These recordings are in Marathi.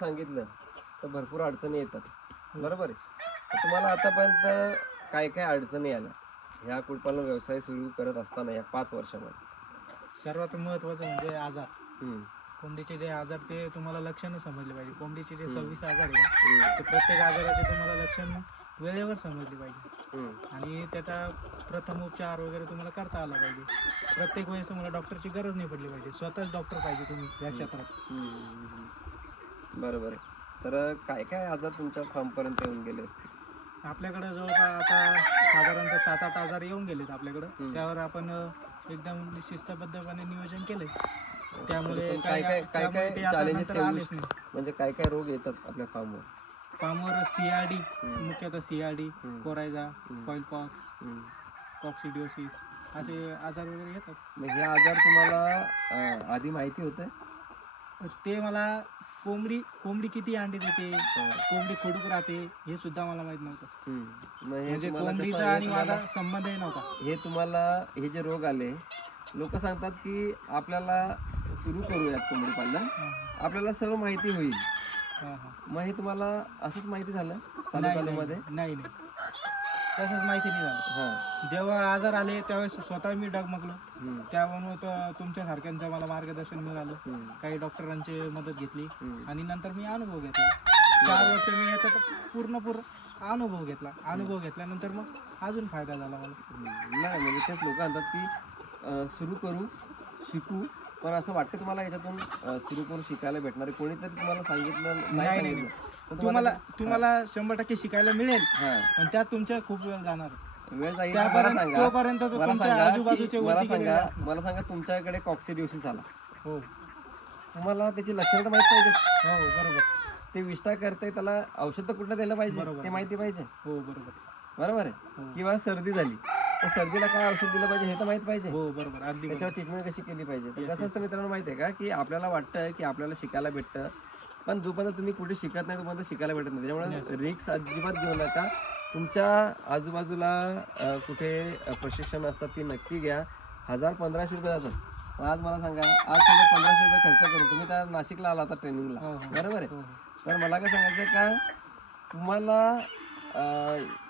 बघितलं तर भरपूर अडचणी येतात. बरोबर आहे? तुम्हाला आतापर्यंत काय काय अडचणी आल्या? ह्या कुटपालन व्यवसाय सुरू करत असताना या पाच वर्षामध्ये. सर्वात महत्त्वाचं म्हणजे आजार. हम्म, कोंबडीचे जे आजार ते तुम्हाला लक्षणं समजले पाहिजे. कोंबडीचे जे. सव्वीस आजार आहे ना, हम्म, ते प्रत्येक आजाराचे तुम्हाला लक्षण वेळेवर समजले पाहिजे. हम्म, आणि त्याचा प्रथम उपचार वगैरे तुम्हाला करता आला पाहिजे. प्रत्येक वेळेस तुम्हाला डॉक्टरची गरज नाही पडली पाहिजे. स्वतःच डॉक्टर पाहिजे तुम्ही या क्षेत्रात. हम्म, बरोबर आहे तर काय काय आजार तुमच्या फार्मपर्यंत येऊन गेले असतील आपल्याकडे जवळपास आता साधारणतः सात आठ आजार येऊन गेलेत आपल्याकडं. त्यावर आपण अ, एकदम शिस्तबद्धपणे नियोजन केलंय त्यामुळे पण काय काय काय त्यामुळे काय ते आता challenges नंतर येऊ आलेच नाही म्हणजे काय काय रोग येतात आपल्या फार्मवर पामवर सीआरडी. मुख्यतः सीआरडी हम्म. कोरायजा हम्म. फॉईल पॉक्स हम्म. कॉक्सिडिओसिस असे आजार वगैरे येतात मग हे आजार तुम्हाला अं, आधी माहिती होते ते मला कोंबडी कोंबडी किती अंडे देते कोंबडी खुडूक राहते हे सुद्धा मला माहीत नव्हतं. हे म्हणजे कोंबडीचा हे आणि माझा संबंधही नव्हता. हे तुम्हाला हे जे रोग आले लोक सांगतात की आपल्याला सुरू करूयात कोंबडी पालन. हा, आपल्याला सर्व माहिती होईल. हा, हा. मग हे तुम्हाला असंच माहिती झालं चालू मध्ये नाही नाही. तसंच माहिती नाही झालं हा. जेव्हा आजार आले त्यावेळेस स्वतः मी डगमगलो. त्यामुळे तो तुमच्या सारख्यांचं मला मार्गदर्शन मिळालं काही डॉक्टरांची मदत घेतली. आणि नंतर मी अनुभव घेतला. चार वर्ष मी याच्यात पूर्ण पूर्ण अनुभव घेतला. अनुभव घेतल्यानंतर मग अजून फायदा झाला मला. नाही म्हणजे तेच लोक म्हणतात की सुरू करू शिकू. पण असं वाटतं तुम्हाला याच्यातून सुरू करून शिकायला भेटणार आहे? कोणीतरी तुम्हाला सांगितलं नाही तुम्हाला तुम्हाला शंभर टक्के शिकायला मिळेल. पण त्यात तुमच्या खूप वेळ जाणार. वेळ जाईल. मला सांगा. तोपर्यंत तो मला तुमच्या सांगा आजूबाजूचे की- मला सांगा. गेलेले असणार. मला सांगा तुमच्याकडे कॉक्सिडिओसिस आला. हो. तुम्हाला त्याची लक्षणं तर माहीत पाहिजे हो बरोबर. ते विष्ठा करते त्याला औषध तर कुठलं द्यायला पाहिजे? बरोबर. ते माहिती पाहिजे? हो बरोबर. बरोबर आहे? हो. किंवा सर्दी झाली. तर सर्दीला काय औषध दिलं पाहिजे हे तर माहीत पाहिजे. हो बरोबर. अगदी बरोबर. त्याच्यावर ट्रीटमेंट कशी केली पाहिजे? तर कसं असतं मित्रांनो माहिती आहे का? की आपल्याला वाटतं की आपल्याला शिकायला भेटतं. पण जोपर्यंत तुम्ही कुठे शिकत नाही तोपर्यंत शिकायला भेटत नाही. त्याच्यामुळे रिक्स अजिबात घेऊ नका. तुमच्या आजूबाजूला कुठे प्रशिक्षण असतात ती नक्की घ्या. हजार पंधराशे रुपये जातात. आज मला सांगा आज समजा पंधराशे रुपये खर्च करून तुम्ही त्या नाशिकला आला आता ट्रेनिंगला. हो, हो. बरोबर आहे? हो तर मला काय सांगायचं का तुम्हाला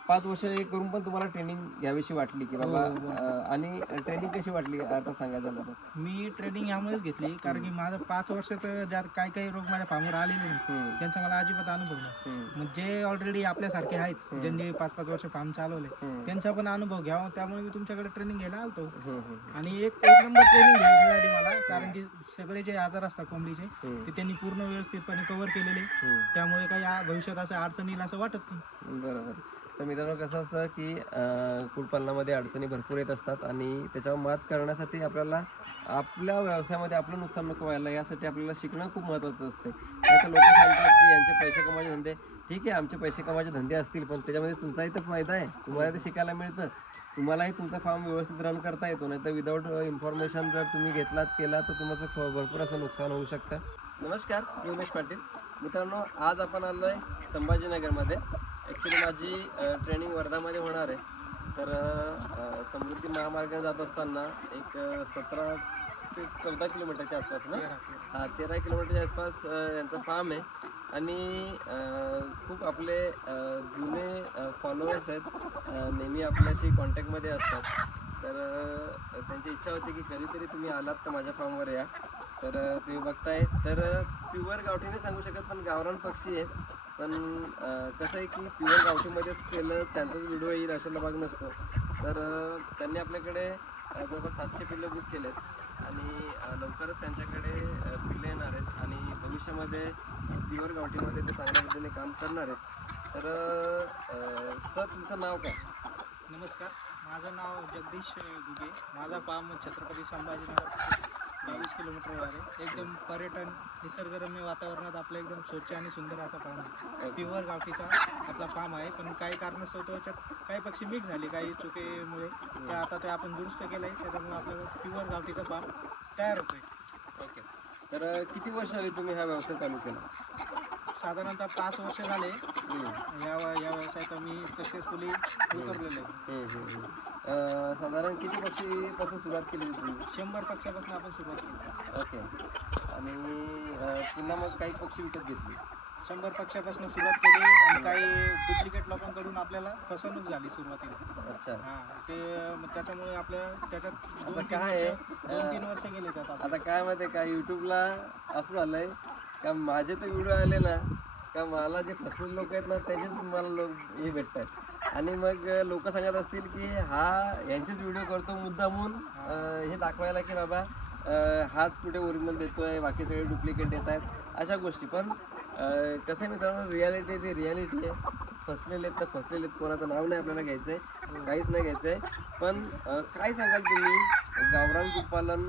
पाच वर्ष हे करून पण तुम्हाला ट्रेनिंग घ्यावीशी वाटली की बाबा हो, अं, आणि ट्रेनिंग कशी वाटली आता सांगायचं झालं तर? मी ट्रेनिंग यामुळेच घेतली कारण की माझं पाच वर्षात ज्या काही काही रोग माझ्या फार्मवर आलेले नाही. हम्म, त्यांचा मला अजिबात अनुभव नाही. हम्म, मग जे ऑलरेडी आपल्यासारखे आहेत ज्यांनी पाच पाच वर्ष फार्म चालवले हम्म, त्यांचा पण अनुभव घ्यावा त्यामुळे मी तुमच्याकडे ट्रेनिंग घ्यायला आलतो. हम्म, हम्म, आणि एक एक नंबर ट्रेनिंग मिळाली मला कारण की सगळे जे आजार असतात कोंबडीचे हम्म, ते त्यांनी पूर्ण व्यवस्थितपणे कव्हर केलेले. हम्म. त्यामुळे काही आ- भविष्यात असं अडचण येईल असं वाटत नाही. बरोबर. तर मित्रांनो कसं असतं की कुक्कुटपालनामध्ये अडचणी भरपूर येत असतात आणि त्याच्यावर मात करण्यासाठी आपल्याला आपल्या व्यवसायामध्ये आपलं नुकसान नको व्हायला यासाठी आपल्याला शिकणं खूप महत्त्वाचं असते. तर लोक सांगतात की यांचे पैसे कमावायचे धंदे. ठीक आहे आमचे पैसे कमावायचे धंदे असतील पण त्याच्यामध्ये तुमचाही तर फायदा आहे. तुम्हाला ते शिकायला मिळतं. तुम्हालाही तुमचा फार्म व्यवस्थित रन करता येतो नाही तर विदाऊट इन्फॉर्मेशन जर तुम्ही घेतलात केला तर तुमचं भरपूर असं नुकसान होऊ शकतं. नमस्कार मी उमेश पाटील. मित्रांनो आज आपण आलो आहे संभाजीनगरमध्ये. ॲक्च्युली माझी ट्रेनिंग वर्धामध्ये होणार आहे. तर अ, समृद्धी महामार्गाने जात असताना एक सतरा ते चौदा किलोमीटरच्या आसपास ना? हा तेरा किलोमीटरच्या आसपास अ, यांचा फार्म आहे. आणि अ, खूप आपले अ, जुने फॉलोअर्स आहेत. अ, नेहमी आपल्याशी कॉन्टॅक्टमध्ये असतात. तर अ, त्यांची इच्छा होती की कधीतरी तुम्ही आलात तर माझ्या फार्मवर या. तर अ, तुम्ही बघताय. तर प्युअर गावठी नाही सांगू शकत पण गावरान पक्षी आहेत. पण कसं आहे की प्युअर गावठीमध्येच केलं त्यांचाच व्हिडिओ येईल अशाला भाग नसतो. तर त्यांनी आपल्याकडे जवळपास सातशे पिल्लं बुक केलेत. आणि लवकरच त्यांच्याकडे पिल्लं येणार आहेत. आणि भविष्यामध्ये प्युअर गावठीमध्ये ते चांगल्या पद्धतीने काम करणार आहेत. तर सर तुमचं नाव काय? नमस्कार. माझं नाव जगदीश गुगे माझा फार्म छत्रपती संभाजीनगर. बावीस किलोमीटरवर आहे. एकदम पर्यटन निसर्गरम्य वातावरणात आपलं एकदम स्वच्छ आणि सुंदर असा फार्म आहे. प्युअर गावठीचा आपला फार्म आहे. पण काही कारणास्तव त्याच्यात काही पक्षी मिक्स झाले. काही चुकीमुळे ते आता ते आपण दुरुस्त केलं आहे त्याच्यामुळे आपल्याला प्युअर गावठीचा फार्म तयार होतोय. ओके तर किती वर्ष आली तुम्ही हा व्यवसाय चालू केला? साधारणतः पाच वर्ष झाले. या या व्यवसायात मी सक्सेसफुली उतरलेलो आहे. हम्म, हम्म, हम्म. अ, साधारण किती पक्षीपासून सुरुवात केली होती तुम्ही? शंभर पक्षापासून आपण सुरुवात केली. ओके. आणि अ, पुन्हा मग काही पक्षी विकत घेतली? शंभर पक्षापासून सुरुवात केली आणि काही डुप्लिकेट लोकांकडून आपल्याला फसवणूक झाली सुरुवातीला. अच्छा. हा ते मग त्याच्यामुळे आपल्या त्याच्यात दोन आता तीन काय आहे, वर्ष- दोन तीन वर्ष गेले त्यात आपले. आता काय माहिती आहे का? युट्यूबला असं झालंय का माझे तर व्हिडिओ आले ना का मला जे फसलेले लोक आहेत ना त्याचेच मला लोक हे भेटतात. आणि मग लोक सांगत असतील की हा यांचेच व्हिडिओ करतो मुद्दामून. हे दाखवायला की बाबा हाच कुठे ओरिजिनल देतोय बाकी सगळे डुप्लिकेट देत आहेत अशा गोष्टी. पण कसं आहे मित्रांनो रियालिटी ती रियालिटी आहे. फसलेले आहेत तर फसलेले आहेत. कोणाचं नाव नाही आपल्याला घ्यायचं आहे काहीच नाही घ्यायचं आहे पण काय सांगाल तुम्ही? गावरान कुक्पालन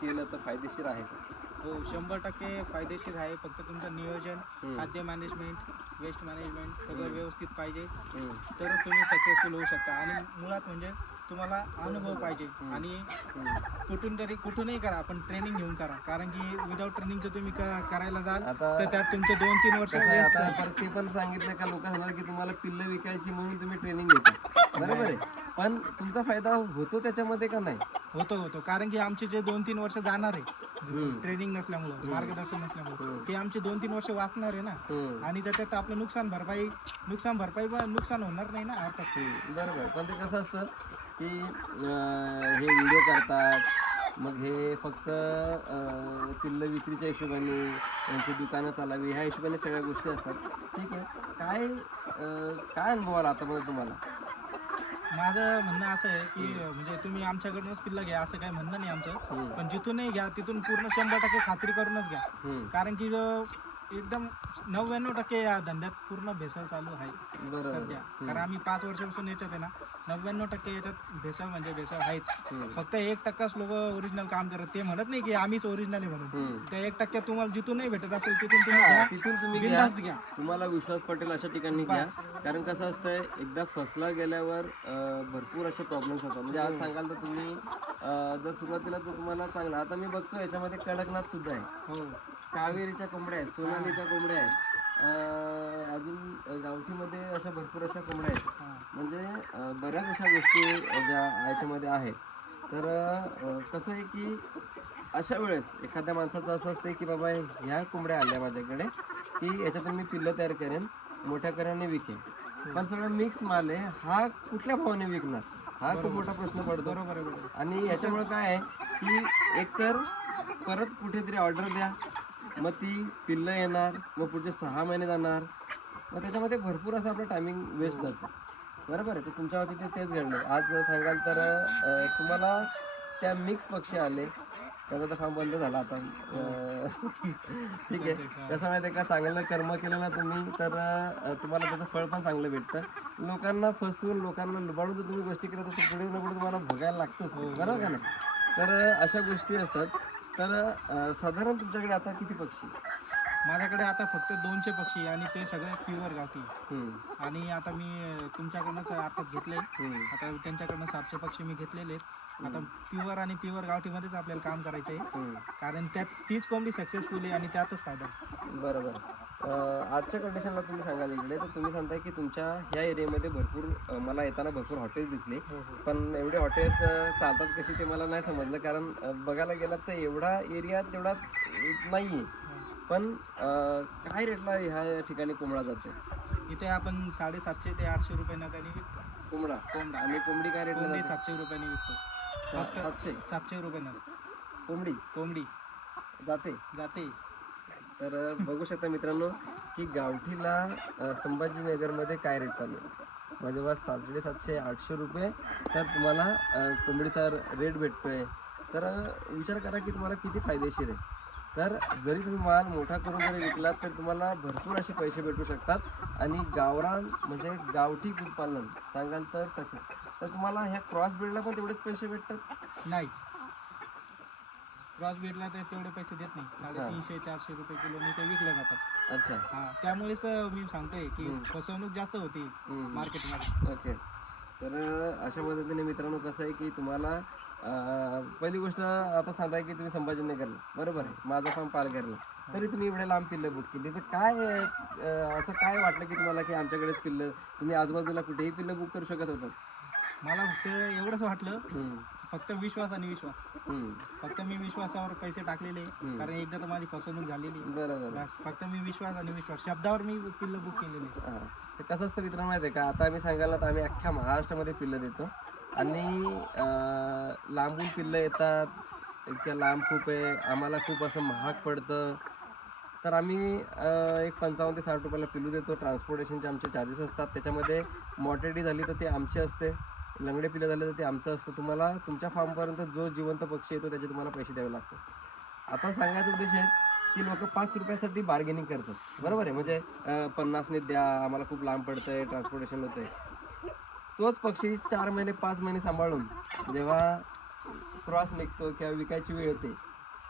केलं तर फायदेशीर आहे. का? हो शंभर टक्के फायदेशीर आहे. फक्त तुमचं नियोजन खाद्य मॅनेजमेंट वेस्ट मॅनेजमेंट सगळं व्यवस्थित पाहिजे. हम्म. तरच तुम्ही सक्सेसफुल होऊ शकता. आणि मुळात म्हणजे तुम्हाला अनुभव पाहिजे. आणि हम्म. कुठून तरी कुठूनही करा पण ट्रेनिंग घेऊन करा. कारण की विदाऊट ट्रेनिंगचं तुम्ही क- करायला जाल आता तर त्यात तुमचे दोन तीन वर्ष कसं आहे, waste आता जातील. परत ते पण सांगितलं का लोक की तुम्हाला पिल्लं विकायची म्हणून तुम्ही ट्रेनिंग घेता. बरोबर आहे? पण तुमचा फायदा होतो त्याच्यामध्ये का नाही? होतो होतो. कारण की आमचे जे दोन तीन वर्ष जाणार आहे. ट्रेनिंग नसल्यामुळं मार्गदर्शन नसल्यामुळं ते आमचे दोन तीन वर्ष वाचणार आहे ना. आणि त्याच्यात आपलं नुकसान भरपाई नुकसान भरपाई पण नुकसान होणार नाही ना अर्थात. बरोबर. पण ते कसं असतं की हे व्हिडिओ करतात मग हे फक्त अं, पिल्लं विक्रीच्या हिशोबाने त्यांची दुकानं चालावी ह्या हिशोबाने सगळ्या गोष्टी असतात. ठीक आहे. काय काय अनुभव आला आतापर्यंत तुम्हाला? माझं म्हणणं असं आहे की म्हणजे तुम्ही आमच्याकडूनच पिल्ला घ्या असं काही म्हणणं नाही आमचं. पण जिथूनही घ्या तिथून पूर्ण शंभर टक्के खात्री करूनच घ्या. कारण की जो एकदम नव्याण्णव टक्के या धंद्यात पूर्ण भेसळ चालू आहे बरोबर. सध्या. कारण आम्ही पाच वर्षापासून याच्यात आहे ना नव्याण्णव टक्के याच्यात भेसळ म्हणजे भेसळ आहेच. फक्त एक टक्काच लोक ओरिजिनल काम करत ते म्हणत नाही की आम्हीच ओरिजिनल आहे म्हणून. त्या एक टक्क्यात तुम्हाला जिथूनही भेटत असेल तिथून तुम्ही घ्या. तिथून तुम्ही घ्या. बिनधास्त घ्या. तुम्हाला विश्वास पटेल अशा ठिकाणी घ्या. कारण कसं असतंय एकदा फसला गेल्यावर अं, भरपूर असे प्रॉब्लेम्स होतात. म्हणजे आज सांगाल तर तुम्ही अं, जर सुरुवातीला तर तुम्हाला चांगला. आता मी बघतो याच्यामध्ये कडकनाथ सुद्धा आहे. हो. कावेरीच्या कोंबड्या आहेत सोनालीच्या कोंबड्या आहेत अं, अजून गावठीमध्ये अशा भरपूर अशा कोंबड्या आहेत. म्हणजे बऱ्याच अशा गोष्टी ज्या याच्यामध्ये आहेत. तर कसं आहे की अशा वेळेस एखाद्या माणसाचं असं असतं की बाबा ह्या कोंबड्या आल्या माझ्याकडे की याच्यातून मी पिल्लं तयार करेन मोठ्या कराने विकेन. पण सगळं मिक्स माल आहे हा कुठल्या भावाने विकणार? हा खूप मोठा प्रश्न पडतो. बरोबर आणि याच्यामुळे काय आहे की एकतर परत कुठेतरी ऑर्डर द्या मग ती पिल्लं येणार मग पुढचे सहा महिने जाणार. मग त्याच्यामध्ये भरपूर असं आपलं टायमिंग वेस्ट जातं. बरोबर आहे. तर तुमच्या बाबतीत तेच घडलं. आज सांगाल तर तुम्हाला त्या मिक्स पक्षी आले. त्याचा तर फार्म बंद झाला आता. ठीक आहे. कसं माहिती आहे का? चांगलं कर्म केलं ना तुम्ही तर तुम्हाला त्याचं फळ पण चांगलं भेटतं. लोकांना फसवून लोकांना लुबाडून जर तुम्ही गोष्टी केल्या तर पुढे ना पुढे तुम्हाला भोगायला लागतंच बरोबर का ना तर अशा गोष्टी असतात. तर अं, साधारण तुमच्याकडे आता किती पक्षी? माझ्याकडे आता फक्त दोनशे पक्षी आणि ते सगळे प्युअर गावठी हम्म, आणि आता मी अं, तुमच्याकडनंच अर्थात घेतले हम्म, आता त्यांच्याकडनं सातशे पक्षी मी घेतलेले आहेत. आता प्युअर आणि प्युअर गावठीमध्येच आपल्याला काम करायचं आहे हम्म. कारण त्यात तीच कोंबडी सक्सेसफुल आहे आणि त्यातच फायदा आहे. बरोबर. अं, आजच्या कंडिशनला तुम्ही सांगाल इकडे. तर तुम्ही सांगताय की तुमच्या ह्या एरियामध्ये भरपूर मला येताना भरपूर हॉटेल्स दिसले. पण एवढे हॉटेल्स चालतात कशी ते मला नाही समजलं. कारण बघायला गेलात तर एवढा एरिया तेवढा नाही आहे पण काय रेटला ह्या ठिकाणी कोंबडा जातो इथे आपण साडेसातशे ते आठशे रुपयांना त्यांनी विकतो. कोंबडा. कोंबडा. आणि कोंबडी काय रेटला सातशे रुपयांनी विकतो. सातशे. सातशे रुपयानं. कोंबडी. कोंबडी. जाते. जाते. तर बघू शकता मित्रांनो की गावठीला संभाजीनगरमध्ये काय रेट चालू आहे? माझ्या सातशे सातशे आठशे रुपये. तर तुम्हाला कोंबडीचा रेट भेटतोय. तर विचार करा की तुम्हाला किती फायदेशीर आहे. तर जरी तुम्ही माल मोठा करून जरी विकलात तर तुम्हाला भरपूर असे पैसे भेटू शकतात. आणि गावरान म्हणजे गावठी कुक्पालन सांगाल तर सक्सेस तर तुम्हाला ह्या क्रॉस ब्रेडला पण तेवढेच पैसे भेटतात? नाही. क्रॉस बीडला तर तेवढे पैसे देत नाही. साडेतीनशे चारशे रुपये किलोने ते विकले जातात. अच्छा. हा त्यामुळेच तर मी सांगतोय की फसवणूक जास्त होती हम्म. मार्केटमध्ये. ओके. तर अशा पद्धतीने मित्रांनो कसं आहे की तुम्हाला अं, पहिली गोष्ट आपण सांगताय की तुम्ही संभाजीनगरला बरोबर आहे. माझा फार्म पालघरला. तरी तुम्ही एवढे लांब पिल्लं बुक केली. तर काय अं, असं काय वाटलं की तुम्हाला की आमच्याकडेच पिल्लं तुम्ही आजूबाजूला कुठेही पिल्लं बुक करू शकत होतात? मला फक्त एवढंच वाटलं हम्म. फक्त विश्वास आणि विश्वास. हम्म. फक्त मी विश्वासावर पैसे टाकलेले. कारण एकदा तर माझी फसवणूक झालेली बरोबर. बस फक्त मी विश्वास आणि विश्वास. शब्दावर मी पिल्लं बुक केलेले हा. तर कसं असतं मित्रांनो माहिती आहे का? आता आम्ही सांगायला तर आम्ही अख्ख्या महाराष्ट्रामध्ये पिल्लं देतो. आणि अं, लांबून पिल्लं येतात. इतक्या लांब खूप आहे. आम्हाला खूप असं महाग पडतं. तर आम्ही अं, एक पंचावन्न ते साठ रुपयाला पिल्लू देतो. ट्रान्सपोर्टेशनचे आमचे चार्जेस असतात. त्याच्यामध्ये मॉर्टेलिटी झाली तर ते आमचे असते. लंगडे पिलं झालं तर ते आमचं असतं. तुम्हाला तुमच्या फार्मपर्यंत जो जिवंत पक्षी येतो त्याचे तुम्हाला पैसे द्यावे लागतात. आता सांगायचा उद्देश आहे की लोक पाच रुपयासाठी बार्गेनिंग करतात. बरोबर आहे? म्हणजे पन्नासने द्या आम्हाला खूप लांब पडतं आहे ट्रान्सपोर्टेशन होतं आहे तोच पक्षी चार महिने पाच महिने सांभाळून जेव्हा क्रॉस निघतो किंवा विकायची वेळ येते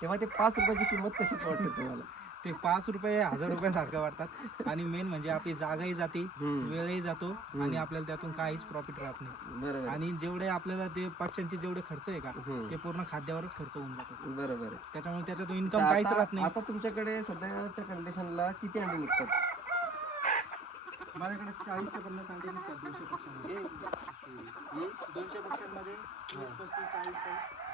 तेव्हा ते पाच रुपयाची किंमत कशी वाटते तुम्हाला? ते पाच रुपये हजार रुपयासारखं वाटतात. आणि मेन म्हणजे आपली जागाही जाते. वेळही जातो आणि आपल्याला त्यातून काहीच प्रॉफिट राहत नाही. आणि जेवढे आपल्याला ते पक्ष्यांचे जेवढे खर्च आहे का. ते पूर्ण खाद्यावरच खर्च होऊन जातो. बरोबर. त्याच्यामुळे त्याच्यातून इन्कम काहीच राहत नाही. आता तुमच्याकडे सध्याच्या कंडिशनला किती अंडी निघतात? माझ्याकडे चाळीस ते पन्नास अंडे निघतात दोनशे पक्ष्यांमध्ये. दोनशे पस्तीस चाळीस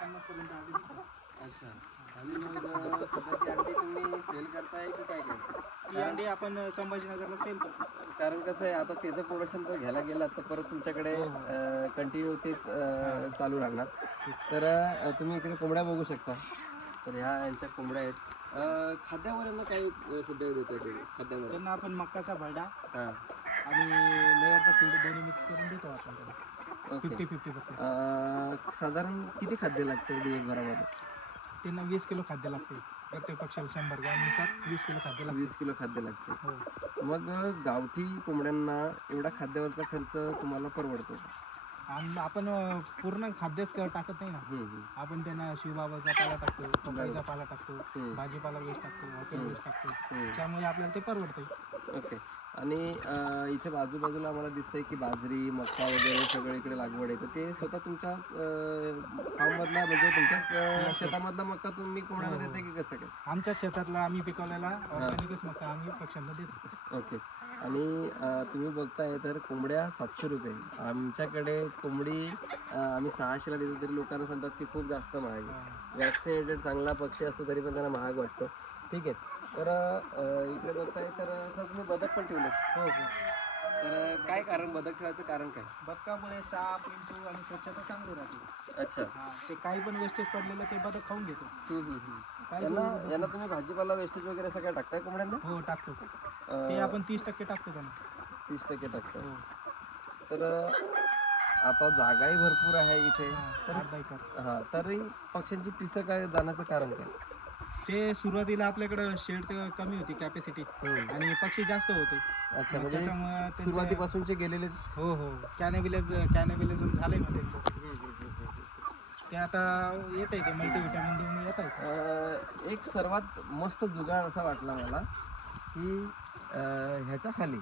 पन्नास पर्यंत अंडे निघतात. अच्छा. आणि मग सध्या ती अंडी तुम्ही सेल करताय की काय करताय? ती अंडी आपण संभाजीनगरला सेल करतो. कारण कसं आहे आता त्याचं प्रोडक्शन जर घ्यायला गेला तर परत तुमच्याकडे कंटिन्यू तेच अं, चालू राहणार. तर अं, तुम्ही इकडे कोंबड्या बघू शकता. तर ह्या यांच्या कोंबड्या आहेत. अं, खाद्यावर यांना काही अं, सध्या देत आहे खाद्यावर त्यांना आपण मक्काचा भरडा हां. आणि लेअरचा फीड दोन्ही मिक्स करून देतो आपण त्याला. ओके. फिफ्टी फिफ्टी पर्सेंट साधारण किती खाद्य लागते दिवसभरामध्ये? त्यांना वीस किलो खाद्य लागते. प्रत्येक पक्षाला शंभर ग्रॅमनुसार वीस किलो खाद्य लागते. वीस किलो खाद्य लागते. हो. मग गावठी कोंबड्यांना एवढा खाद्यावरचा खर्च तुम्हाला परवडतो का? आपण अं, पूर्ण खाद्यच क- टाकत नाही ना. हम्म, हम्म. आपण त्यांना शिवबाबाचा पाला टाकतो पपईचा पाला टाकतो हम्म. भाजीपाला वेस्ट टाकतो हॉटेल वेस्ट टाकतो. हम्म. त्यामुळे आपल्याला ते परवडतं ओके. आणि इथे बाजूबाजूला आम्हाला दिसतंय की बाजरी मक्का वगैरे सगळं इकडे लागवड आहे तर ते स्वतः तुमच्याच फार्ममधला म्हणजे तुमच्याच शेतामधला मक्का तुम्ही कोणाला देते की कसं काय? आमच्या शेतातला आम्ही पिकवलेला ऑर्गॅनिकच मग आम्ही पक्ष्यांना देतो. ओके. आणि तुम्ही बघताय तर कोंबड्या सातशे रुपये. आमच्याकडे कोंबडी आम्ही सहाशेला देतो तरी लोकांना सांगतात की खूप जास्त महाग आहे. वॅक्सिनेटेड चांगला पक्षी असतो तरी पण त्यांना महाग वाटतो. ठीक आहे. तर अं, इकडे बघताय तर सर तुम्ही बदक पण ठेवले हो हो. तर काय कारण बदक ठेवायचं कारण काय? बदकामुळे साप विंचू आणि स्वच्छता चांगली राहते. अच्छा. हा, ते काही पण वेस्टेज पडलेलं ते बदक खाऊन घेतो. हम्म, हम्म, हम्म. काय यांना यांना तुम्ही भाजीपाला वेस्टेज वगैरे सगळं टाकताय कोंबड्यांना? हो टाकतो. ते आपण तीस टक्के टाकतो त्यांना. तीस टक्के टाकताय हो. तर आता जागाही भरपूर आहे इथे. हा, अर्धा एकर हा तरी पक्ष्यांची पिसं काय जाण्याचं कारण काय? ते सुरुवातीला आपल्याकडं शेड कमी होती कॅपॅसिटी आणि पक्षी जास्त होते. अच्छा म्हणजे त्याच्यामुळे त्यांच्या- सुरुवातीपासूनचे गेलेलेच? हो हो. कॅनेबिलिज कॅनेबिलिझम झालंय ना त्यांचं ते आता येत आहे ते मल्टीव्हिटॅमिन देऊन येत आहे. एक सर्वात मस्त जुगाड असा वाटला मला की ह्याच्या खाली.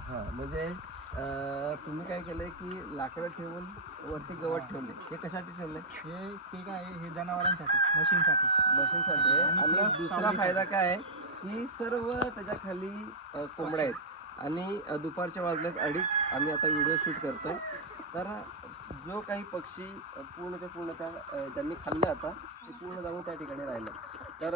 हा म्हणजे तुम्ही काय केलंय की लाकडं ठेवून वरती गवत ठेवले हे कशासाठी ठेवले हे ते काय आहे, हे जनावरांसाठी मशीनसाठी. मशीनसाठी. आहे. आणि दुसरा. फायदा काय आहे की सर्व त्याच्याखाली अ, कोंबड्या आहेत. आणि अ, दुपारच्या वाजल्यात अडीच आम्ही आता व्हिडिओ शूट करतोय. तर जो काही पक्षी पूर्ण ते पूर्ण त्या अ, ज्यांनी खाल्लं आता ते पूर्ण जाऊन त्या ठिकाणी राहिलं. तर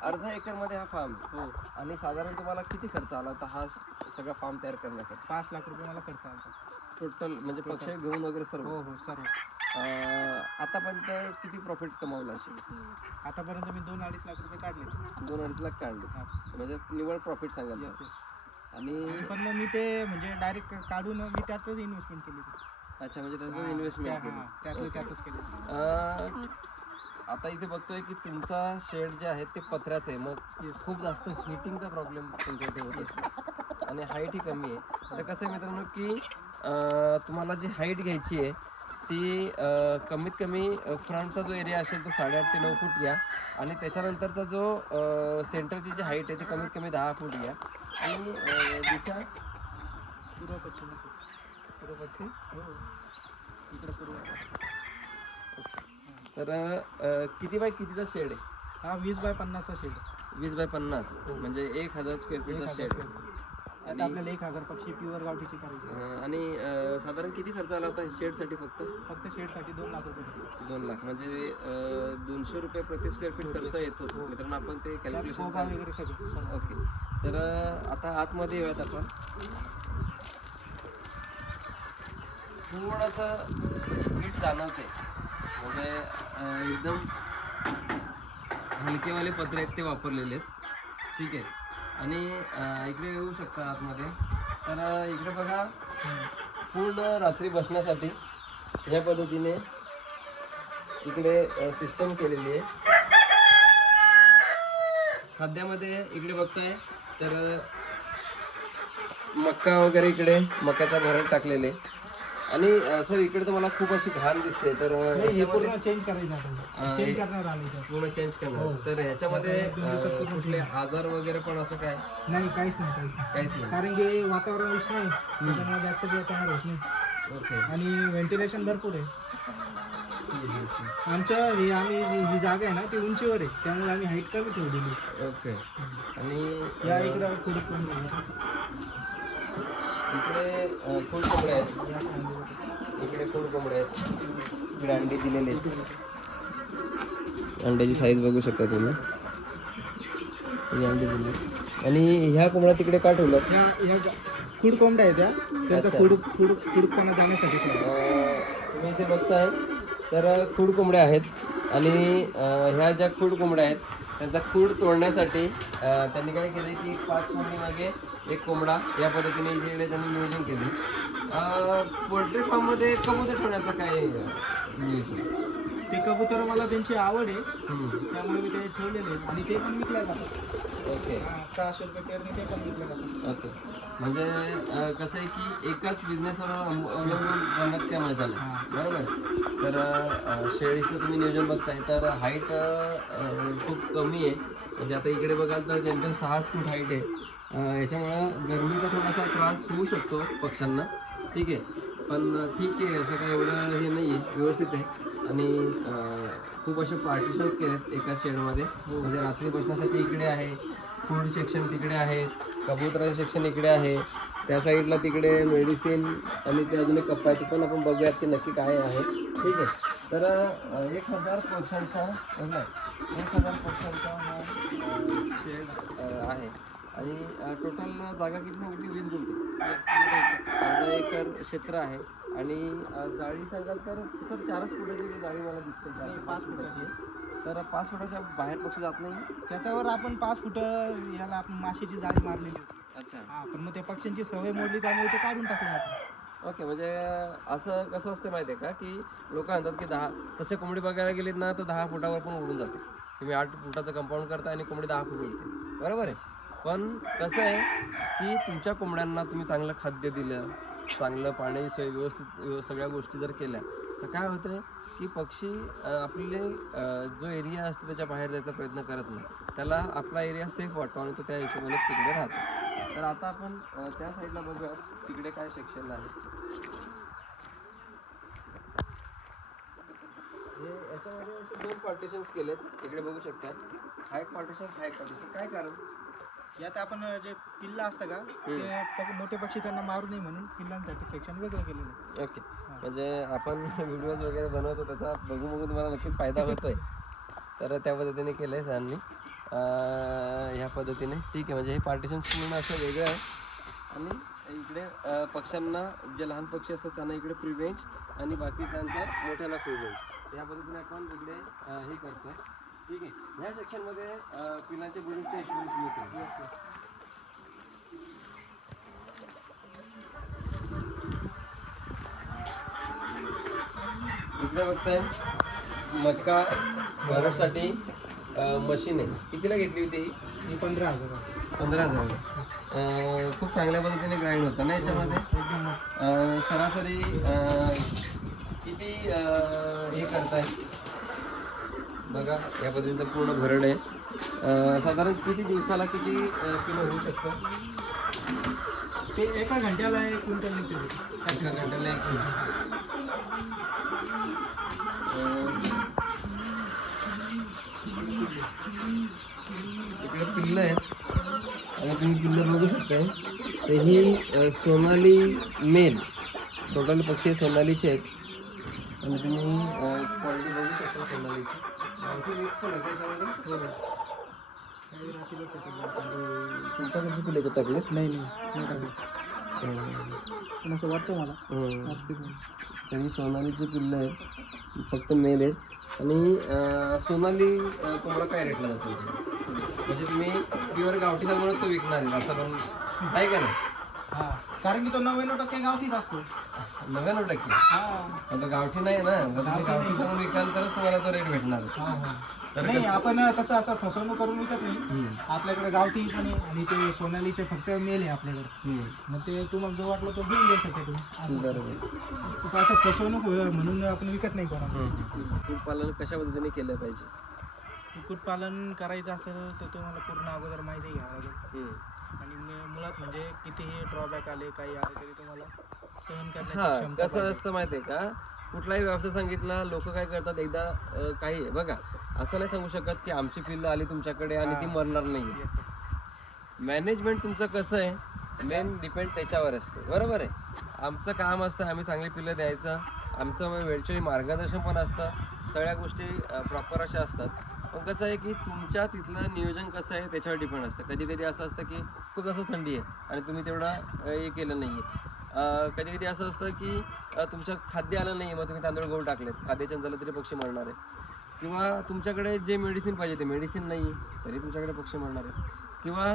अर्धा एकरमध्ये हा फार्म हो. आणि साधारण तुम्हाला किती खर्च आला होता हा सगळा फार्म तयार करण्यासाठी? पाच लाख रुपये मला खर्च आला होता. टोटल म्हणजे पक्ष घेऊन वगैरे सर्व? हो हो सर्व. आतापर्यंत किती प्रॉफिट कमावलं असेल? आतापर्यंत मी दोन अडीच लाख रुपये काढले. दोन अडीच लाख काढले. म्हणजे निवड प्रॉफिट सांगाल. आणि पण मग मी ते म्हणजे डायरेक्ट काढून मी त्यातच इन्व्हेस्टमेंट केली. अच्छा म्हणजे त्याचं त्या- इन्व्हेस्टमेंट केली त्यातलं त्यातच केली. अं, आता इथे बघतोय की तुमचा शेड जे आहे ते पत्र्याचं आहे. मग. खूप जास्त हिटिंगचा प्रॉब्लेम तुमच्या इथे होत आणि हाईट ही कमी आहे. तर कसं आहे मित्रांनो की अं, तुम्हाला जी हाईट घ्यायची आहे ती अं, कमीत कमी फ्रंटचा जो एरिया असेल तो साडेआठ ते नऊ फूट घ्या. आणि त्याच्यानंतरचा जो सेंटरची जी हाईट आहे ती कमीत कमी दहा फूट घ्या. आणि अं, दिशा पूर्व पश्चिम पूर्व पश्चिम हो. इकडे पूर्व तर अं, किती बाय कितीचा शेड आहे? हा वीस बाय पन्नासचा शेड वीस बाय पन्नास म्हणजे एक हजार स्क्वेअर फीटचा शेड. आता आपल्याला एक हजार पक्षी प्युअर गावठीची करायची आणि अं, साधारण किती खर्च आला होता शेडसाठी फक्त? फक्त शेडसाठी दोन लाख रुपये दोन लाख म्हणजे अं, दोनशे रुपये प्रति स्क्वेअर फीट खर्च येतोच. मित्रांनो आपण ते त्यात कॅल्क्युलेशन कोबा वगैरे सगळं. सर्व. ओके. तर अं, आता आतमध्ये येऊयात आपण. थोडंसं मीठ जाणवते म्हणजे एकदम हलकेवाले पत्रे आहेत ते वापरलेले आहेत. ठीक आहे. आणि इकडे येऊ शकता आतमध्ये. तर इकडे बघा पूर्ण रात्री बसण्यासाठी ह्या पद्धतीने इकडे सिस्टम केलेली आहे. खाद्यामध्ये इकडे बघताय तर मक्का वगैरे इकडे मक्याचा भरड टाकलेले. आणि सर इकडे तर मला खूप अशी घाण दिसते तर हे पूर्ण चेंज करायचं हा, आपण हे- चेंज करणार आलं इथं. पूर्ण चेंज करणार. तर ह्याच्यामध्ये आता दोन दिवसात अं, पूर्ण कुठले आजार वगैरे पण असं काय? नाही काहीच नाही काहीच नाही. काहीच नाही. कारण की वातावरण उष्ण आहे. त्याच्यामुळे बॅक्टेरिया तयार होत नाही. ओके. आणि व्हेंटिलेशन भरपूर आहे. आमचं हे आम्ही जी- ही जागा आहे ना ती उंचीवर आहे. त्यामुळे आम्ही हाईट कमी ठेवलेली ओके. आणि या इकडं थोडी कमी इकडे खोड कोंबडे आहेत. इकडे खोड कोंबडे आहेत. इकडे अंडी दिलेले आहेत. अंड्याची साईज बघू शकता तुम्ही. अंडी दिली आणि ह्या कोंबड्या तिकडे का ठेवल्यात? या या खुड कोंबड्या आहेत त्या त्यांचा. खुड खुड खुडपणा जाण्यासाठी तुम्ही इथे बघताय. तर खूड कोंबड्या आहेत. आणि ह्या ज्या खूड कोंबड्या आहेत त्यांचा खूड तोडण्यासाठी त्यांनी काय केले की पाच कोंबडी मागे एक कोंबडा या पद्धतीने इथे त्यांनी नियोजन केले. पोल्ट्री फार्ममध्ये कबूतर ठेवण्याचं काय नियोजन? ते कबूतर मला त्यांची आवड आहे. त्यामुळे मी ते ठेवलेले आहेत. आणि ते पण विकल्या जातात. ओके. हा, सहाशे रुपये पेरणी ते पण विकल्या जातात. ओके. म्हणजे अं, कसं आहे की एकाच बिझनेसवर अवलंबून बनत त्या मजा नाही बरोबर? तर अं, शेळीचं तुम्ही नियोजन बघताय तर हाईट खूप कमी आहे. म्हणजे आता इकडे बघाल तर एकदम सहाच फूट हाईट आहे. याच्यामुळं गरमीचा थोडासा त्रास होऊ शकतो पक्ष्यांना. ठीक आहे. पण ठीक आहे असं काही एवढं हे नाही आहे व्यवस्थित आहे. आणि खूप असे पार्टिशन्स केलेत एका शेडमध्ये म्हणजे रात्री बसण्यासाठी इकडे आहे. फूड सेक्शन तिकडे आहे. कबुतराचं सेक्शन इकडे आहे. त्या साईडला तिकडे मेडिसिन आणि ते अजून कप्पायचं पण आपण बघूयात की नक्की काय आहे. ठीक आहे. तर एक हजार पक्ष्यांचा एक हजार पक्ष्यांचा हा शेड आहे. आणि टोटल जागा किती सांगितली वीस गुंठे. अर्धा एकर क्षेत्र आहे. आणि जाळी सांगाल तर सर चारच फुटाची जाळी मला दिसते. चार पाच फुटाची. तर पाच फुटाच्या बाहेर पक्षी जात नाही? त्याच्यावर आपण पाच फुट याला आपण माशीची जाळी मारलेली होती. अच्छा. हा पण मग त्या पक्ष्यांची सवय मोडली त्यामुळे ते काढून टाकून आपण ओके म्हणजे असं कसं असतं माहिती आहे का की लोक म्हणतात की दहा तसे कोंबडी बघायला गेलीत ना तर दहा फुटावर पण उडून जाते. तुम्ही आठ फुटाचं कंपाऊंड करता आणि कोंबडी दहा फूट उडते. बरोबर आहे? पण कसं आहे की तुमच्या कोंबड्यांना तुम्ही चांगलं खाद्य दिलं चांगलं पाणी सोय व्यवस्थित व्यव- सगळ्या गोष्टी जर केल्या तर काय होतं की पक्षी आपले जो एरिया असतो त्याच्या बाहेर जायचा प्रयत्न करत नाही. त्याला आपला एरिया सेफ वाटतो आणि तो त्या हिशोबाने तिकडे राहतो. तर आता आपण त्या साईडला बघूया तिकडे काय सेक्शन आहे. हे याच्यामध्ये असे दोन पार्टिशन्स केलेत. इकडे बघू शकता. हा एक पार्टिशन हा एक पार्टिशन काय कारण? यात आपण जे पिल्ला असतं का ते मोठे पक्षी त्यांना मारू नये म्हणून पिल्लांसाठी सेक्शन वेगळं केलेलं आहे. ओके. म्हणजे आपण व्हिडिओज वगैरे बनवतो त्याचा बघून बघून तुम्हाला नक्कीच फायदा होतोय. तर त्या पद्धतीने केलं आहे सरांनी. अं, ह्या पद्धतीने. ठीक आहे म्हणजे हे पार्टिशन पूर्ण असं वेगळं आहे. आणि इकडे अं, पक्ष्यांना जे लहान पक्षी असतात त्यांना इकडे फ्री रेंज आणि बाकीच्यांचा मोठ्याला फ्री रेंज या पद्धतीने आपण इकडे अं, हे करतोय. ठीक आहे. ह्या सेक्शनमध्ये पिलांच्या हिशोबाने तुम्ही केलं. इकडे बघताय मटका भरडसाठी मशीन आहे. कितीला घेतली होती ही? पंधरा हजार. पंधरा हजार. खूप चांगल्या पद्धतीने ग्राइंड होतं ना याच्यामध्ये? सरासरी किती हे करताय? बघा या पद्धतीचं पूर्ण भरड आहे. साधारण किती दिवसाला किती किलो होऊ शकतं? ते एका घंट्याला एक क्विंटल निघते एका घंट्याला एक पिल्लं आहेत. आणि तुम्ही पिल्लं बघू शकताय. तर ही सोनाली मेल टोटल पक्षी सोनालीचे आहेत. आणि तुम्ही क्वालिटी बघू शकता सोनालीची. आणखी फुले पण आहे येतात. टाकलेत नाही नाही नाही पण असं वाटतं मला असते तरी सोनालीचे पिल्लं आहेत फक्त मेल आहेत. आणि सोनाली तुम्हाला काय रेटला जातो? म्हणजे तुम्ही प्युअर गावठी म्हणून तो विकणार आहे असं पण आहे का नाही? हां कारण की तो नव्याण्णव टक्के गावठीच असतो. नव्याण्णव टक्के हा. आता गावठी नाही ना मग तुम्ही गावठी सांगून विकाल तरच तुम्हाला तो रेट भेटणार. तर नाही आपण तसं असं फसवणूक करून विकत नाही. आपल्याकडे गावठी पण आहे आणि ते सोनालीचे फक्त मेल आहे आपल्याकडे. मग ते तुम्हाला जो वाटलं तो घेऊन देऊ शकता तुम्ही. असं बरोबर. असं फसवणूक होईल म्हणून आपण विकत नाही कोणाला. कुक्कुटपालन कशा पद्धतीने केलं पाहिजे? कुक्कुटपालन करायचं असेल तर तुम्हाला पूर्ण अगोदर माहिती घ्यावं लागेल. आणि मुळात म्हणजे कितीही ड्रॉबॅक आले काही आले तरी तुम्हाला सहन हा कसं असतं माहितीये का? कुठलाही व्यवसाय सांगितला लोक काय करतात एकदा अं, काही आहे. बघा असं नाही सांगू शकत की आमची पिल्लं आली तुमच्याकडे आणि ती मरणार नाही. मॅनेजमेंट तुमचं कसं आहे मेन डिपेंड त्याच्यावर असते. बरोबर आहे? आमचं काम असतं आम्ही चांगली पिल्लं द्यायचं. आमचं वेळच्या वेळी मार्गदर्शन पण असतं. सगळ्या गोष्टी प्रॉपर अशा असतात. पण कसं आहे की तुमच्या तिथलं नियोजन कसं आहे त्याच्यावर डिपेंड असतं. कधी कधी असं असतं की खूप जास्त थंडी आहे आणि तुम्ही तेवढं अं, हे केलं नाही आहे कधी कधी असं असतं की तुमचं खाद्य आलं नाही मग तुम्ही तांदूळ गहू टाकलेत. खाद्याच्या झालं तरी पक्षी मरणार आहे. किंवा तुमच्याकडे जे मेडिसिन पाहिजे ते मेडिसिन नाही तरी तुमच्याकडे पक्षी मरणार आहे. किंवा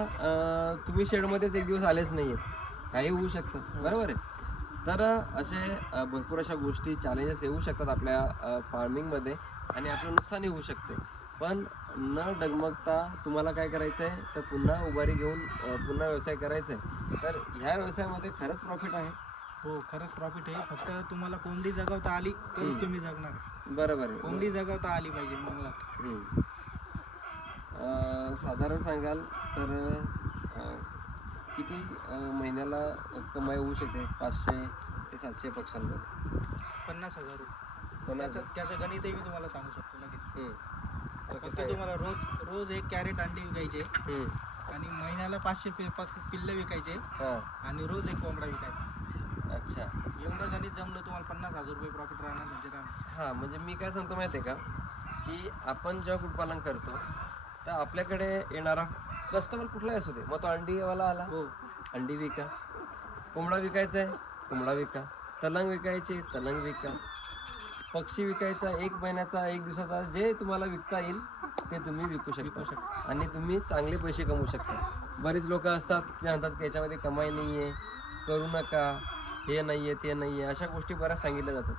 तुम्ही शेडमध्येच एक दिवस आलेच नाही आहेत. काही होऊ शकतं. बरोबर आहे. तर असे भरपूर अशा गोष्टी चॅलेंजेस येऊ शकतात आपल्या फार्मिंगमध्ये आणि आपलं नुकसानही होऊ शकते. पण न डगमगता तुम्हाला काय करायचं आहे तर पुन्हा उभारी घेऊन पुन्हा व्यवसाय करायचा आहे तर ह्या व्यवसायामध्ये खरंच प्रॉफिट आहे. हो खरंच प्रॉफिट आहे. फक्त तुम्हाला कोंबडी जगवता आली तरच तुम्ही जगणार. बरोबर आहे. कोंबडी जगवता आली पाहिजे. अं, साधारण सांगाल तर किती महिन्याला कमाई होऊ शकते? पाचशे ते सातशे पक्षांमध्ये. पन्नास हजार रुपये. पन्नास त्याचं गणितही मी तुम्हाला सांगू शकतो लगेच फक्त? तुम्हाला रोज रोज एक कॅरेट अंडी विकायचे. आणि महिन्याला पाचशे पिल्लं विकायचे. हां. आणि रोज एक कोंबडा विकायचा. अच्छा. एवढं गणित जमलं तुम्हाला पन्नास हजार रुपये प्रॉफिट राहणार म्हणजे राहणार. हां म्हणजे मी काय सांगतो माहिती आहे का? की आपण जेव्हा कुक्कुटपालन करतो तर आपल्याकडे येणारा कस्टमर कुठलाही असू दे मग तो अंडीवाला आला. हो. अंडी विका. कोंबडा विकायचा आहे कोंबडा विका. तलंग विकायचे तलंग विका. पक्षी विकायचा एक महिन्याचा एक दिवसाचा जे तुम्हाला विकता येईल ते तुम्ही विकू शकता. आणि तुम्ही चांगले पैसे कमवू शकता. बरेच लोक असतात ते म्हणतात की याच्यामध्ये कमाई नाही आहे करू नका हे नाही आहे ते नाही आहे अशा गोष्टी बऱ्याच सांगितल्या जातात.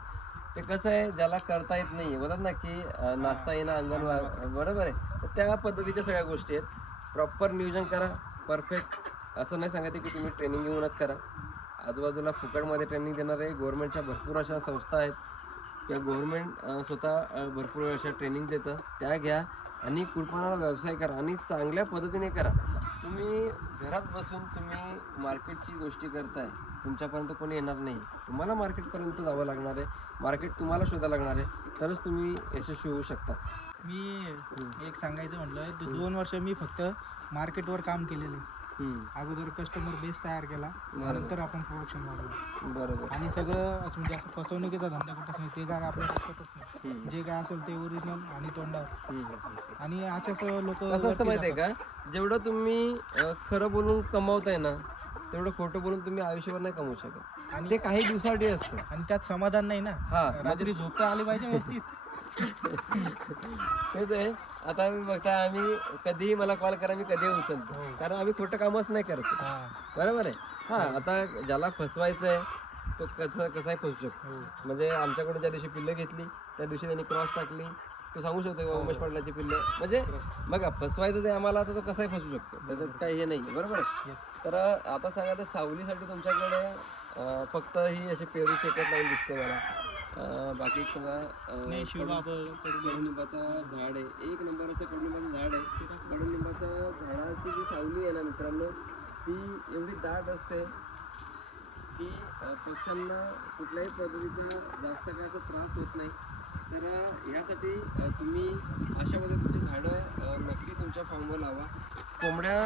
ते कसं आहे ज्याला करता येत नाही आहे बोलतात ना की नाचता येणं अंगण बरोबर आहे. तर त्या पद्धतीच्या सगळ्या गोष्टी आहेत. प्रॉपर नियोजन करा परफेक्ट असं नाही सांगते की तुम्ही ट्रेनिंग घेऊनच करा. आजूबाजूला फुकटमध्ये ट्रेनिंग देणारे गव्हर्नमेंटच्या भरपूर अशा संस्था आहेत. किंवा गव्हर्नमेंट स्वतः भरपूर अशा ट्रेनिंग देतं. त्या घ्या आणि कुरपणाला व्यवसाय करा आणि चांगल्या पद्धतीने करा. तुम्ही घरात बसून तुम्ही मार्केटची गोष्टी करताय तुमच्यापर्यंत कोणी येणार नाही. तुम्हाला मार्केटपर्यंत जावं लागणार आहे. मार्केट तुम्हाला शोधावं लागणार आहे. तरच तुम्ही यशस्वी होऊ शकता. मी एक सांगायचं म्हटलं दोन वर्ष मी फक्त मार्केटवर काम केलेलं आहे. अगोदर कस्टमर बेस तयार केला नंतर आपण प्रोडक्शन वाढवलं. बरोबर. आणि सगळं असं म्हणजे असं फसवणुकीचा धंदा कुठंच नाही ते काय आपल्या डोक्यातच नाही. जे काय असेल ते ओरिजिनल आणि तोंडावर. आणि अशाच लोक कसं असतं माहिती आहे का? जेवढं तुम्ही खरं बोलून कमावताय ना तेवढं खोटं बोलून तुम्ही आयुष्यभर नाही कमवू शकत. आणि ते काही दिवसासाठी असतं. आणि त्यात समाधान नाही ना. हा म्हणजे रात्री झोपता आली पाहिजे व्यवस्थित. तेच आहे. आता आम्ही बघता आम्ही कधीही मला कॉल करा मी कधीही उचलतो. हो. कारण आम्ही खोटं कामच नाही करत. हा. बरोबर आहे. हा आता ज्याला फसवायचं आहे तो कसं कसाही फसू शकतो. हो. म्हणजे आमच्याकडून ज्या दिवशी पिल्लं घेतली त्या दिवशी त्यांनी क्रॉस टाकली तो सांगू शकतो की उमेश पाटलाची पिल्लं. म्हणजे बघा फसवायचं ते आम्हाला तर तो कसाही फसू शकतो. त्याच्यात काही हे नाही बरोबर आहे. तर आता सांगा तर सावलीसाठी तुमच्याकडे फक्त ही अशी पेरू शेकत लावून दिसते मला. बाकी सगळं कडुलिंबाचा झाड आहे. एक नंबरचं कडुलिंबाचं झाड आहे. कडुलिंबाच्या झाडाची जी सावली आहे ना मित्रांनो ती एवढी दाट असते की पक्ष्यांना कुठल्याही पद्धतीचा जास्त काय असा त्रास होत नाही. तर ह्यासाठी तुम्ही अशा पद्धतीची झाडं नक्की तुमच्या फार्मवर लावा. कोंबड्या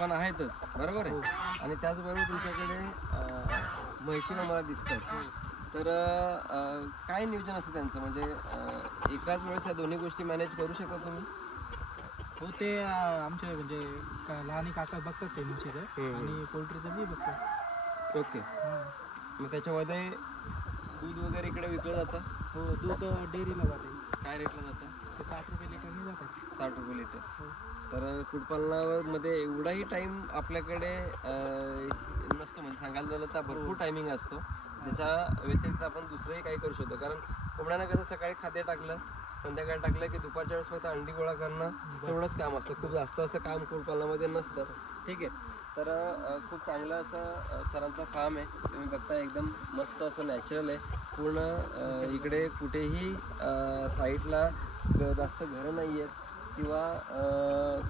पण आहेतच बरोबर आहे? आणि त्याचबरोबर तुमच्याकडे म्हैशी मला दिसतात. तर काय नियोजन असतं त्यांचं? म्हणजे एकाच वेळेस या दोन्ही गोष्टी मॅनेज करू शकता तुम्ही? हो ते आमचे म्हणजे लहानी काका बघतात ते म्हशीचं. हम्म. आणि पोल्ट्रीचं बी बघतात ओके. हां. मग त्याच्यामध्ये दूध वगैरे इकडे विकलं जातं? हो दूध डेअरीला जाते. काय रेटला जातं? ते साठ रुपये लिटरने जातात. साठ रुपये लिटर. हो. तर कुडपालनामध्ये एवढाही टाईम आपल्याकडे नसतो. म्हणजे सांगायला झालं तर भरपूर टायमिंग असतो. त्याच्या व्यतिरिक्त आपण दुसरंही काही करू शकतो. कारण कोंबड्यांना कसं सकाळी खाद्य टाकलं संध्याकाळी टाकलं की दुपारच्या वेळेस फक्त अंडी गोळा करणं तेवढंच काम असतं. खूप जास्त असं काम कुडपालनामध्ये नसतं. ठीक आहे? तर खूप चांगलं असं सरांचा फार्म आहे. तुम्ही बघता एकदम मस्त असं नॅचरल आहे. पूर्ण इकडे कुठेही साईडला जास्त घरं नाही आहेत किंवा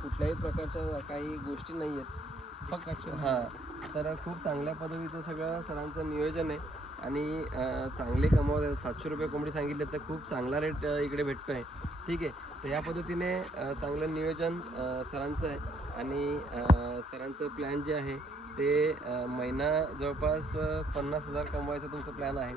कुठल्याही प्रकारच्या काही गोष्टी नाही आहेत हां. तर खूप चांगल्या पद्धतीचं सगळं सरांचं नियोजन आहे. आणि चांगले कमावत आहेत. सातशे रुपये कोंबडी सांगितले तर खूप चांगला रेट इकडे भेटतो आहे ठीक आहे? तर या पद्धतीने चांगलं नियोजन सरांचं आहे. आणि सरांचं प्लॅन जे आहे ते महिना जवळपास पन्नास हजार कमवायचा तुमचा प्लॅन आहे.